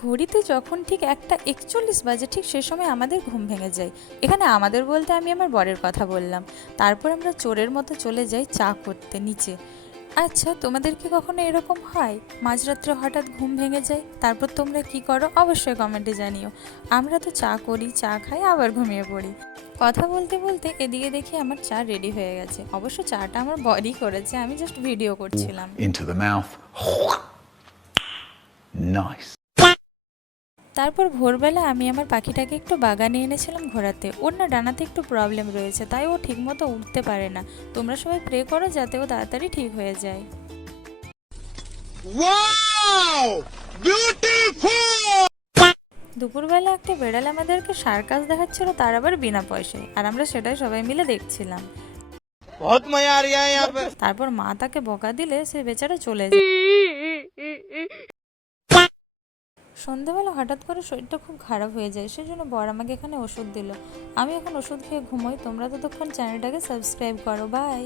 ঘড়িতে যখন ঠিক 1:41 বাজে ঠিক সে সময় আমাদের ঘুম ভেঙে যায়। এখানে আমাদের বলতে আমি আমার বরের কথা বললাম। তারপর আমরা চোরের মতো চলে যাই চা করতে নিচে। আচ্ছা, তোমাদের কি কখনো এরকম হয় মাঝরাত্রে হঠাৎ ঘুম ভেঙে যায়? তারপর তোমরা কি করো অবশ্যই কমেন্টে জানিও। আমরা তো চা করি, চা খাই, আবার ঘুমিয়ে পড়ি। কথা বলতে বলতে এদিকে দেখি আমার চা রেডি হয়ে গেছে। অবশ্য চাটা আমার বরই করেছে, আমি জাস্ট ভিডিও করছিলাম। into the mouth. Nice. তারপর ভোরবেলা আমি আমার পাখিটাকে একটু বাগানে এনেছিলাম ঘোরাতে। ওর না ডানাতে একটু প্রবলেম রয়েছে, তাই ও ঠিকমতো উঠতে পারে না। তোমরা সবাই প্রে করো যাতে ও তাড়াতাড়ি ঠিক হয়ে যায়। Wow! Beautiful! দুপুরবেলা একটা বেড়াল আমাদেরকে সার্কাস দেখাচ্ছিল, তার আবার বিনা পয়সায়, আর আমরা সেটাই সবাই মিলে দেখছিলাম। बहुत मजा आ रहा है यहाँ पे। তারপর মা তাকে বকা দিলে সে বেচারা চলে যায়। সন্ধ্যাবেলা হঠাৎ করে শরীরটা খুব খারাপ হয়ে যায়, সেজন্য বর আমাকে এখানে ওষুধ দিল। আমি এখন ওষুধ খেয়ে ঘুমোই। তোমরা ততক্ষণ চ্যানেলটাকে সাবস্ক্রাইব করো। বাই।